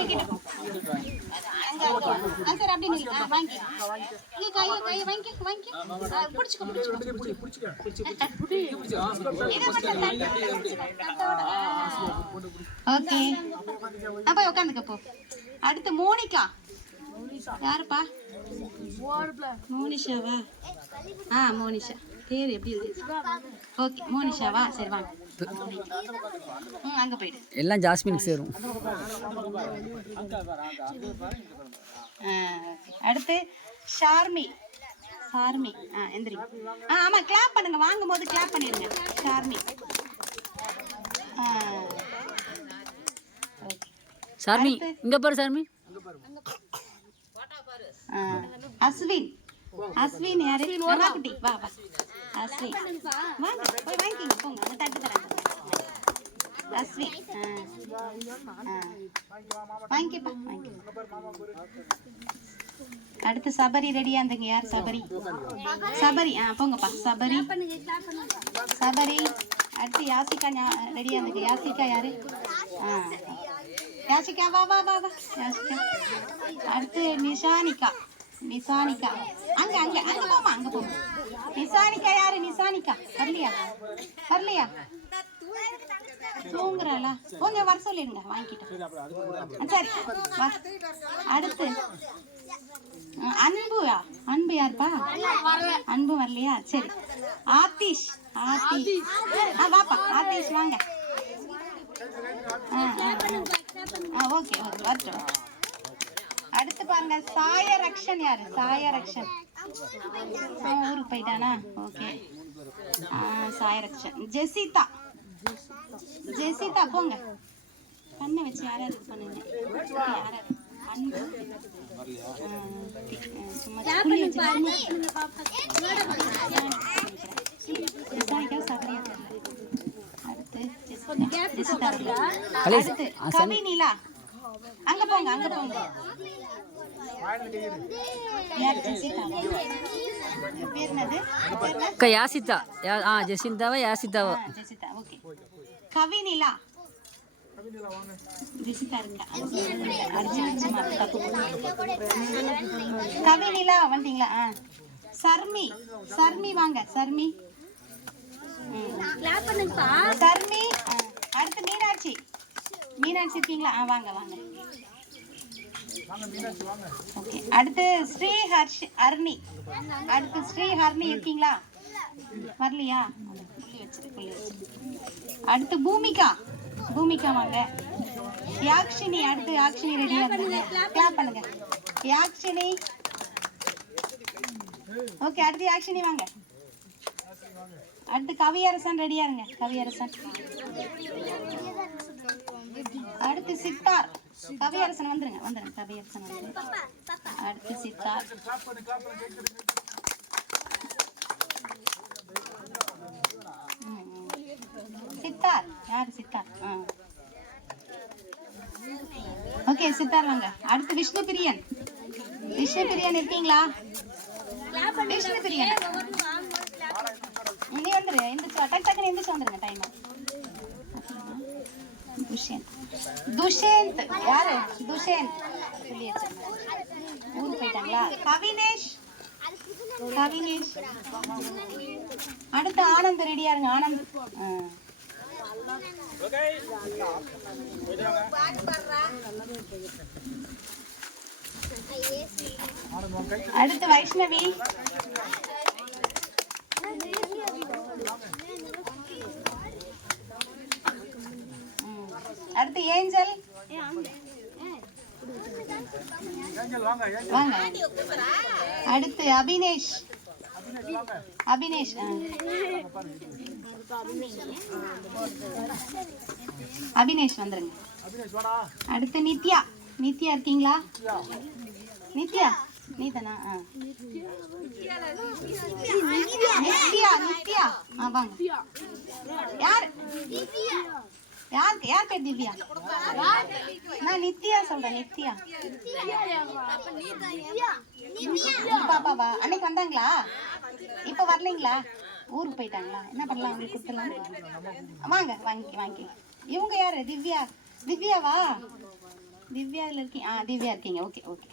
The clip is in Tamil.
தூக்கிட்டு போ. சரி அப்படி நில்லு. வாங்கி நீ கையை வாங்கி பிடிச்சிக்கோ. ஓகே அப்ப உட்காந்துக்க போ. அடுத்து மோனிகா. யாருப்பா? மோனிஷாவா? மோனிஷா பேர் எப்படி இருக்கு? ஓகே மோனிஷாவா? சரி வாங்க. அங்க போயிடு. எல்லாம் ஜாஸ்மினுக்கு சேரும். அடுத்து ஷார்மி. எந்திரி. ஆமா கிளாப் பண்ணுங்க. வாங்கும் போது கிளாப் பண்ணிருங்க. ஷார்மி. ஷார்மி இங்க பாரு. ஷார்மி. அஸ்வின் யாரு? குட்டி வா வா. அஸ்வின் வாங்க போய் வாங்கிக்கிங்க போங்க. அந்த தட்டு தரேன். அஸ்வின் வாங்கிப்பா வாங்கி. அடுத்து சபரி ரெடியா இருந்தீங்க. யார் சபரி? போங்கப்பா சபரி. அடுத்து யாசிகா ரெடியா இருந்தீங்க. யாசிகா யாரு? யாசிகா வா வா வா வா. யாசிகா. அடுத்து நிஷானிகா. அங்க போமா. நிஷானிகா யாரு? நிஷானிகா வரலையா? தூங்குறாளா? கொஞ்சம் வர சொல்லிடுங்க. வாங்கிட்டேன். சரி அடுத்து அன்பு யாருப்பா? அன்பு வரலையா? சரி ஆதிஷ் வாப்பா. ஆதிஷ் வாங்க. ஓகே வரட்டும். அடுத்து பாருங்க சாயரக்ஷன். யாரு? சாயரக்ஷன் ஊருக்கு போயிட்டானா? ஓகே சாயரக்ஷன். ஜெசிதா போங்க. கண்ணை வச்சு யாராவது பண்ணுங்க. அன்பு சும்மா அடுத்து கவினிலா. அங்க போங்க. யாசிதா. ஜெசிந்தாவா யாசிதாவா? ஓகே கவினிலா. கவினிலா வந்தீங்களா? சர்மி வாங்க. சர்மி. அடுத்து மீனாட்சி இருக்கீங்களா? வாங்க. ஓகே அடுத்து ஸ்ரீஹர்னி. இருக்கீங்களா? வரலையா? அடுத்து பூமிகா வாங்க. யாக்ஷினி. அடுத்து யாக்ஷினி ரெடியா இருந்தீங்க. கிளாப் பண்ணுங்க. யாக்ஷினி. ஓகே அடுத்து யாக்ஷினி வாங்க. அடுத்து கவியரசன் ரெடியா இருங்க. கவியரசன். அடுத்து சித்தார். கவியரசன் வந்துருங்க. கவியரசன் அடுத்து சித்தார். யாரு? சித்தார். ஓகே சித்தார் வாங்க. அடுத்து விஷ்ணு பிரியன் இருக்கீங்களா? விஷ்ணு பிரியன் நீ வந்துரு. டக்குன்னு எந்திரிச்சு வந்துருங்க. டைம். துஷேந்த் யாரு? ஊருக்கு போயிட்டாங்களா? கவினேஷ். அடுத்து ஆனந்த் ரெடியா இருங்க. ஆனந்த். அடுத்து வைஷ்ணவி. அடுத்து ஏஞ்சல் வாங்க. அடுத்து அபினேஷ். வந்துருங்க. அடுத்து நித்யா இருக்கீங்களா? நித்யா நீதானா? நித்யா வாங்க. யார் பேர் திவ்யா? நான் நித்யா சொல்றேன். பாப்பாவா? அன்னைக்கு வந்தாங்களா? இப்ப வரலீங்களா? ஊருக்கு போயிட்டாங்களா? என்ன பண்ணலாம்? உங்களுக்கு கொடுத்துலாம். வாங்க வாங்கி. இவங்க யாரு? திவ்யாவா? திவ்யா இருக்கீங்க. திவ்யா இருக்கீங்க. Okay okay.